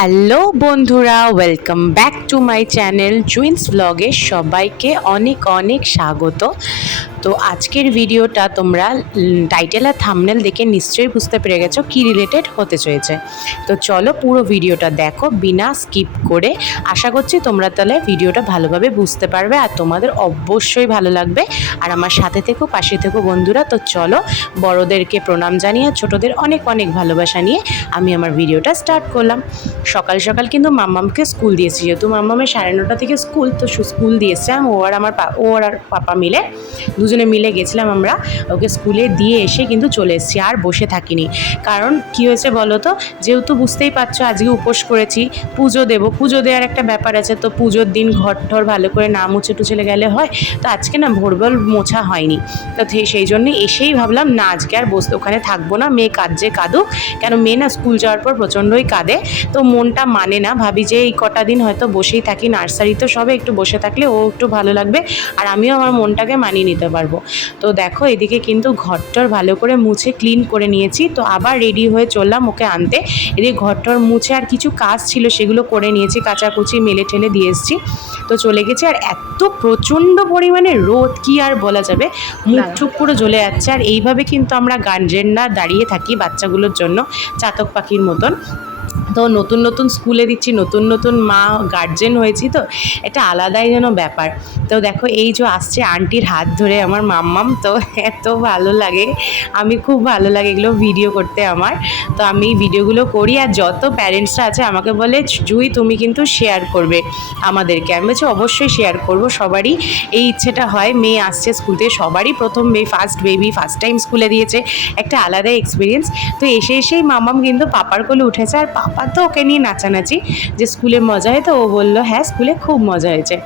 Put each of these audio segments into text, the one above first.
Hello বন্ধুরা welcome back to my channel জুইন্স ব্লগে সবাইকে অনেক অনেক স্বাগত। তো আজকের ভিডিওটা তোমরা টাইটেল আর থামনেল দেখে নিশ্চয়ই বুঝতে পেরে গেছো কী রিলেটেড হতে চলেছে। তো চলো পুরো ভিডিওটা দেখো, বিনা স্কিপ করে। আশা করছি তোমরা তাহলে ভিডিওটা ভালোভাবে বুঝতে পারবে আর তোমাদের অবশ্যই ভালো লাগবে। আর আমার সাথে থেকেও পাশে থেকেও বন্ধুরা। তো চলো বড়োদেরকে প্রণাম জানিয়ে, ছোটোদের অনেক অনেক ভালোবাসা নিয়ে আমি আমার ভিডিওটা স্টার্ট করলাম। সকাল সকাল কিন্তু মাম্মামকে স্কুল দিয়েছি, যেহেতু মাম্মামের সাড়ে নটা থেকে স্কুল তো স্কুল দিয়েছে। ও আর আমার ও আর পাপা মিলে দুজনে মিলে গেছিলাম আমরা, ওকে স্কুলে দিয়ে এসে কিন্তু চলে এসেছি, আর বসে থাকিনি। কারণ কি হয়েছে বলো তো? যেহেতু বুঝতেই পারছ আজকে উপোস করেছি, পুজো দেবো। পুজো দেওয়ার একটা ব্যাপার আছে, তো পুজোর দিন ঘর ঠর ভালো করে না মুছে টুচেলে গেলে হয়, তো আজকে না ভোরবেল মোছা হয়নি। তো সেই জন্য এসেই ভাবলাম, না আজকে আর বসতে, ওখানে থাকব না, মেয়ে কাঁদছে কাঁদুক, কেন মেয়ে না স্কুল যাওয়ার পর প্রচণ্ডই কাঁদে। তো মনটা মানে না, ভাবি যে এই কটা দিন হয়তো বসেই থাকি নার্সারি তো সবে একটু বসে থাকলে ও একটু ভালো লাগবে, আর আমিও আমার মনটাকে মানিয়ে নিতে পারব। তো দেখো এদিকে কিন্তু ঘরটর ভালো করে মুছে ক্লিন করে নিয়েছি। তো আবার রেডি হয়ে চললাম ওকে আনতে। এদিকে ঘরটর মুছে আর কিছু কাজ ছিল সেগুলো করে নিয়েছি কাচাকুচি মেলে ঠেলে দিয়ে এসেছি। তো চলে গেছি আর এত প্রচণ্ড পরিমাণে রোদ কি আর বলা যাবে? মুখ টুক পুরো জ্বলে যাচ্ছে। আর এইভাবে কিন্তু আমরা গার্জেনরা দাঁড়িয়ে থাকি বাচ্চাগুলোর জন্য চাতক পাখির মতন। তো নতুন নতুন স্কুলে দিচ্ছি, নতুন নতুন মা গার্জেন হয়েছি, তো এটা আলাদাই যেন ব্যাপার। তো দেখো, এই যে আসছে আন্টির হাত ধরে আমার মাম্মাম, তো এত ভালো লাগে, আমি খুব ভালো লাগে এগুলো ভিডিও করতে আমার। তো আমি ভিডিওগুলো করি আর যত প্যারেন্টসরা আছে আমাকে বলে, জুই, তুমি কিন্তু শেয়ার করবে আমাদেরকে। আমি বলছি, অবশ্যই শেয়ার করব। সবারই এই ইচ্ছেটা হয়। মেয়ে আসছে স্কুল থেকে, সবারই প্রথম মেয়ে ফার্স্ট বেবি ফার্স্ট টাইম স্কুলে দিয়েছে। একটা আলাদা এক্সপিরিয়েন্স তো এসে এসেই মামাম কিন্তু পাপার কোলে উঠেছে। আর পাপা তো ওকে নিয়ে নাচানাচি, যে স্কুলে মজা হয় তো ও বলল হ্যাঁ স্কুলে খুব মজা হয়েছে।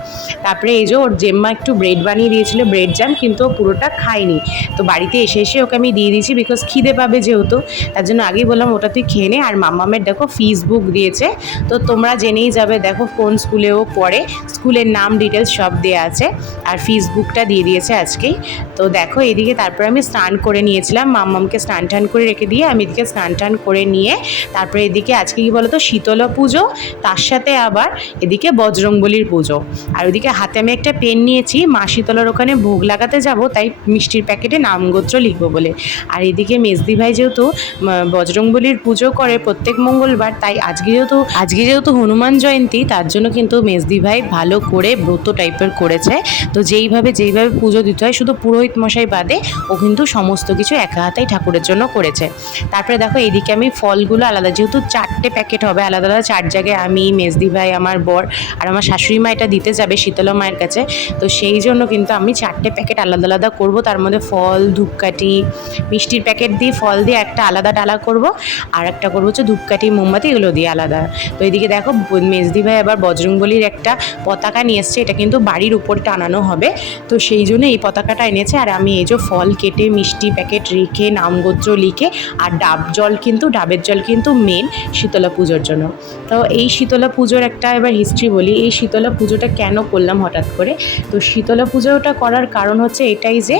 তারপরে এই যে ওর জেম্মা একটু ব্রেড বানিয়ে দিয়েছিল ব্রেড জ্যাম কিন্তু ও পুরোটা খায়নি। তো বাড়িতে এসে এসে ওকে আমি দিয়ে দিয়েছি বিকজ খিদে পাবে যেহেতু। তার জন্য আগেই বললাম ওটা তুই খেয়ে নে। আর মামামের দেখো ফিস বুক দিয়েছে। তো তোমরা জেনেই যাবে দেখো কোন স্কুলেও পড়ে। স্কুলের নাম ডিটেলস সব দেওয়া আছে। আর ফিস বুকটা দিয়ে দিয়েছে আজকেই। তো দেখো এদিকে তারপরে আমি স্নান করে নিয়েছিলাম। মাম্মামকে স্নান টান করে রেখে দিয়ে আমি এদিকে স্নান টান করে নিয়ে তারপরে এদিকে আজকে কি বলতো? শীতলা পুজো তার সাথে আবার এদিকে বজরংবলির পুজো। আর ওদিকে হাতে আমি একটা পেন নিয়েছি। মা শীতলার ওখানে ভোগ লাগাতে যাব তাই মিষ্টির প্যাকেটে নামগোত্র লিখব বলে। আর এদিকে মেজদি ভাই যেহেতু উম, বজরংবলির পুজো করে প্রত্যেক মঙ্গলবার, তাই আজকে যেহেতু আজকে যেহেতু হনুমান জয়ন্তী, তার জন্য কিন্তু মেজদি ভাই ভালো করে ব্রত টাইপের করেছে। তো যেইভাবে যেইভাবে পুজো দিতে হয়, শুধু পুরোহিত মশাই বাদে ও কিন্তু সমস্ত কিছু একা হাতেই ঠাকুরের জন্য করেছে। তারপরে দেখো এইদিকে আমি ফলগুলো আলাদা, যেহেতু চারটে প্যাকেট হবে, আলাদা আলাদা চার জায়গায় আমি, মেজদি ভাই, আমার বর আর আমার শাশুড়ি মা এটা দিতে যাবে শীতলা মায়ের কাছে। তো সেই জন্য কিন্তু আমি চারটে প্যাকেট আলাদা আলাদা করব। তার মধ্যে ফল, ধূপকাঠি, মিষ্টির প্যাকেট দিয়ে, ফল দিয়ে একটা আলাদা ডালা করব। আর একটা করব হচ্ছে ধূপকাঠি, মোমবাতি, এগুলো দিয়ে আলাদা। তো এদিকে দেখো মেজদি ভাই আবার বজরংবলির একটা পতাকা নিয়ে এসছে, এটা কিন্তু বাড়ির উপর টানানো হবে। তো সেই জন্য এই পতাকাটা এনেছে, আর আমি এই যে ফল কেটে, মিষ্টি প্যাকেট রেখে, নামগোত্র লিখে, আর ডাব জল কিন্তু, ডাবের জল কিন্তু মেন শীতলা পুজোর জন্য। তো এই শীতলা পুজোর একটা এবার হিস্ট্রি বলি, এই শীতলা পুজোটা কেন করলাম হঠাৎ করে? তো শীতলা পুজোটা করার কারণ হচ্ছে এটাই যে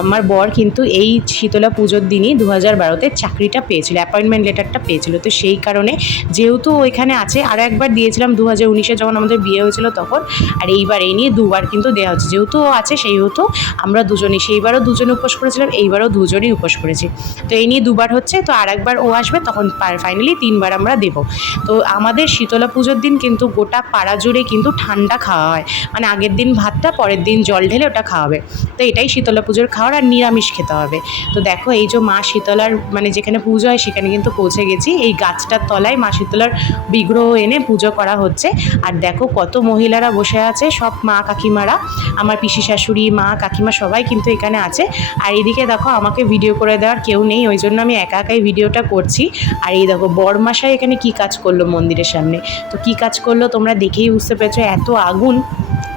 আমার বর কিন্তু এই শীতলা পুজোর দিনই দু হাজার বারোতে চাকরিটা পেয়েছিল। অ্যাপয়েন্টমেন্ট লেটারটা পেয়েছিল। তো সেই কারণে যেহেতু ওইখানে আছে আরও একবার দিয়েছিলাম দু হাজার উনিশে যখন আমাদের বিয়ে হয়েছিল তখন, আর এইবার এই নিয়ে দুবার কিন্তু দেওয়া হচ্ছে। যেহেতু আছে, সেহেতু আমরা দুজনই, সেইবারও দুজনে উপোস করেছিলাম, এইবারও দুজনেই উপোস করেছি। তো এই নিয়ে দুবার হচ্ছে, তো আর একবার ও আসবে, তখন ফাইনালি তিনবার আমরা দেবো। তো আমাদের শীতলা পুজোর দিন কিন্তু গোটা পাড়া জুড়ে কিন্তু ঠান্ডা খাওয়া হয়। মানে আগের দিন ভাতটা, পরের দিন জল ঢেলে ওটা খাওয়াবে। তো এটাই শীতলা পুজোর খাওয়ার আর নিরামিষ খেতে হবে। তো দেখো, এই যে মা শীতলার মানে যেখানে পুজো হয় সেখানে কিন্তু পৌঁছে গেছি। এই গাছটার তলায় মা শীতলার বিগ্রহ এনে পুজো করা হচ্ছে। আর দেখো কত মহিলারা বসে আছে, সব মা কাকিমারা। আমার পিসি শাশুড়ি, মা কাকিমা সবাই কিন্তু এখানে আছে। আর এদিকে দেখো আমাকে ভিডিও করে দেওয়ার কেউ নেই, ওই জন্য আমি একা একাই ভিডিওটা করছি। আর এই দেখো বরমাসাই এখানে কি কাজ করল মন্দিরের সামনে? তো কি কাজ করল তোমরা দেখেই বুঝতে পেরেছ, এত আগুন।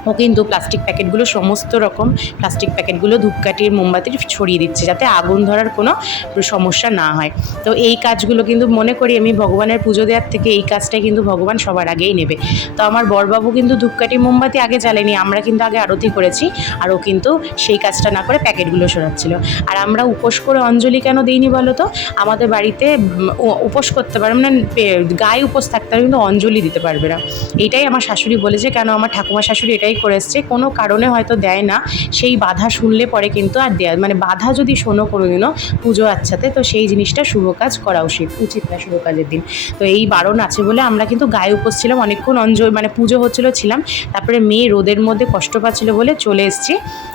ও কিন্তু প্লাস্টিক প্যাকেটগুলো সমস্ত রকম প্লাস্টিক প্যাকেটগুলো ধূপকাঠির মোমবাতির ছড়িয়ে দিচ্ছে যাতে আগুন ধরার কোনো সমস্যা না হয়। তো এই কাজগুলো কিন্তু মনে করি আমি ভগবানের পুজো দেওয়ার থেকে এই কাজটাই কিন্তু ভগবান সবার আগেই নেবে। তো আমার বরবাবু কিন্তু ধূপকাঠি, মোমবাতি আগে জ্বালেনি, আমরা কিন্তু আগে আরতি করেছি আর ও কিন্তু সেই কাজটা না করে প্যাকেটগুলো সরাচ্ছিল। আর আমরা উপোস করে অঞ্জলি কেন দিইনি বলো তো? আমাদের বাড়িতে উপোস করতে পারে মানে গায়ে উপোস থাকতে পারে কিন্তু অঞ্জলি দিতে পারবে না। এইটাই আমার শাশুড়ি বলেছে, কেন আমার ঠাকুমা শাশুড়ি এটাই করে এসছে, কোনো কারণে হয়তো দেয় না। সেই বাধা শুনলে পরে কিন্তু আর দেয় মানে বাধা যদি শোনো কোনোদিনও পুজো আচ্ছাতে, তো সেই জিনিসটা শুভ কাজ করা উচিত উচিত না শুভ কাজের দিন। তো এই বারণ আছে বলে আমরা কিন্তু গায়ে উপোস ছিলাম, অনেকক্ষণ অঞ্জলি মানে পুজো হচ্ছিল ছিলাম, তারপরে মেয়ে রোদের মধ্যে কষ্ট পাচ্ছিল বলে চলে এসেছি।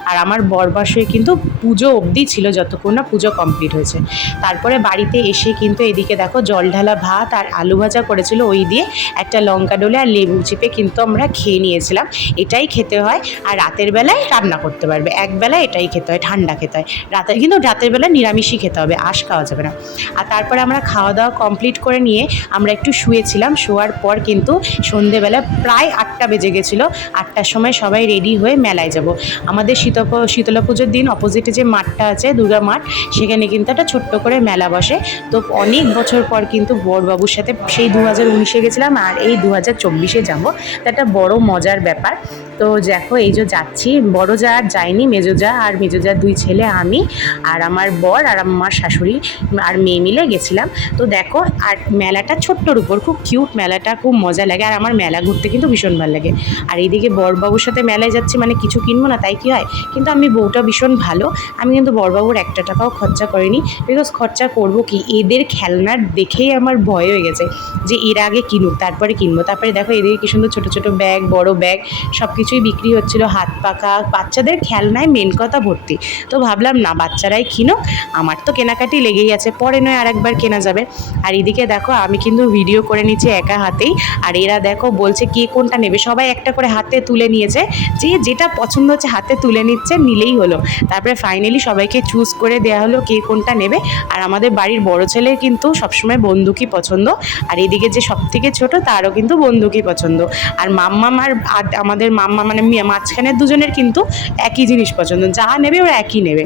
আর আমার বরবাসে কিন্তু পুজো অবধি ছিল যতক্ষণ না পুজো কমপ্লিট হয়েছে। তারপরে বাড়িতে এসে কিন্তু এদিকে দেখো জল ঢালা ভাত আর আলু ভাজা করেছিল, ওই দিয়ে একটা লঙ্কা ডোলে আর লেবু চিপে কিন্তু আমরা খেয়ে নিয়েছিলাম। এটাই খেতে হয় আর রাতের বেলায় রান্না করতে পারবে। এক বেলায় এটাই খেতে হয়, ঠান্ডা খেতে হয়। রাতে কিন্তু রাতের বেলায় নিরামিষই খেতে হবে, আশ খাওয়া যাবে না। আর তারপরে আমরা খাওয়া দাওয়া কমপ্লিট করে নিয়ে আমরা একটু শুয়েছিলাম, শোয়ার পর কিন্তু সন্ধেবেলা প্রায় আটটা বেজে গেছিল। আটটার সময় সবাই রেডি হয়ে মেলায় যাব। আমাদের শীতপ শীতলা পুজোর দিন অপোজিটে যে মাঠটা আছে, দুর্গা মাঠ, সেখানে কিন্তু একটা ছোট্ট করে মেলা বসে। তো অনেক বছর পর কিন্তু বরবাবুর সাথে সেই দু হাজার উনিশে গেছিলাম আর এই দু হাজার চব্বিশে যাব। তো একটা বড় মজার ব্যাপার। তো দেখো, এই যে যাচ্ছি। বড় যা আর যায়নি, মেজো যা আর মেজো যা দুই ছেলে, আমি আর আমার বর আর আমার শাশুড়ি আর মেয়ে মিলে গেছিলাম। তো দেখো, আর মেলাটা ছোট্টর উপর, খুব কিউট মেলাটা, খুব মজা লাগে। আর আমার মেলা ঘুরতে কিন্তু ভীষণ ভালো লাগে। আর এইদিকে বরবাবুর সাথে মেলায় যাচ্ছি মানে কিছু কিনবো না, তাই কি হয়? কিন্তু আমি বউটা ভীষণ ভালো। আমি কিন্তু বরবাবুর একটা টাকাও খরচা করিনি। বিকজ খরচা করব কি? এদের খেলনার দেখেই আমার ভয় হয়ে গেছে যে এর আগে কিনুক, তারপরে কিনবো। তারপরে দেখো এদিকে কি সুন্দর ছোটো ছোটো ব্যাগ বড় ব্যাগ সব কিছুই বিক্রি হচ্ছিল, হাত পাকা বাচ্চাদের খেলনায় মেন কথা ভর্তি। তো ভাবলাম, না, বাচ্চারাই কিনুক, আমার তো কেনাকাটি লেগেই আছে, পরে নয় আরেকবার কেনা যাবে। আর এদিকে দেখো, আমি কিন্তু ভিডিও করে নিচ্ছি একা হাতেই, আর এরা দেখো বলছে কে কোনটা নেবে। সবাই একটা করে হাতে তুলে নিয়েছে, যে যেটা পছন্দ হচ্ছে হাতে তুলে নিচ্ছে, নিলেই হলো। তারপরে ফাইনালি সবাইকে চুজ করে দেওয়া হলো কে কোনটা নেবে। আর আমাদের বাড়ির বড় ছেলে কিন্তু সবসময় বন্দুকই পছন্দ, আর এদিকে যে সব থেকে ছোট, তারও কিন্তু বন্দুকই পছন্দ। আর মাম্মাম আর আর আমাদের মাম্মা মানে মাঝখানের দুজনের কিন্তু একই জিনিস পছন্দ। যা নেবে ওরা একই নেবে।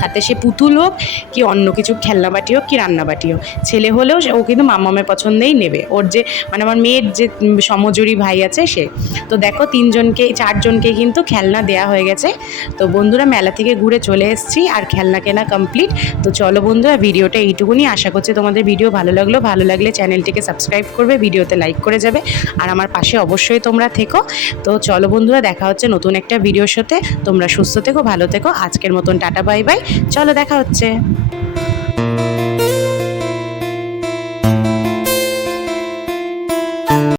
তাতে সে পুতুল হোক, কি অন্য কিছু খেলনাবাটি হোক, কি রান্নাবাটি হোক। ছেলে হলেও ও কিন্তু মাম্মামের পছন্দেই নেবে। ওর যে মানে আমার মেয়ের যে সমজুরি ভাই আছে সে। তো দেখো তিনজনকে, চারজনকে কিন্তু খেলনা দেয়া হয়ে গেছে। তো বন্ধুরা, মেলা থেকে ঘুরে চলে এসেছি, আর খেলনা কেনা কমপ্লিট তো চলো বন্ধুরা, ভিডিওটা এইটুকুনি। আশা করছি তোমাদের ভিডিও ভালো লাগল। ভালো লাগলে চ্যানেলটিকে সাবস্ক্রাইব করবে, ভিডিওতে লাইক করে যাবে। আর আমার পাশে অবশ্যই তোমরা থেকো। তো চলো বন্ধুরা, দেখা হচ্ছে নতুন একটা ভিডিওর সাথে। তোমরা সুস্থ থেকো, ভালো থেকো। আজকের মতন টাটা বাই বাই চলো দেখা হচ্ছে।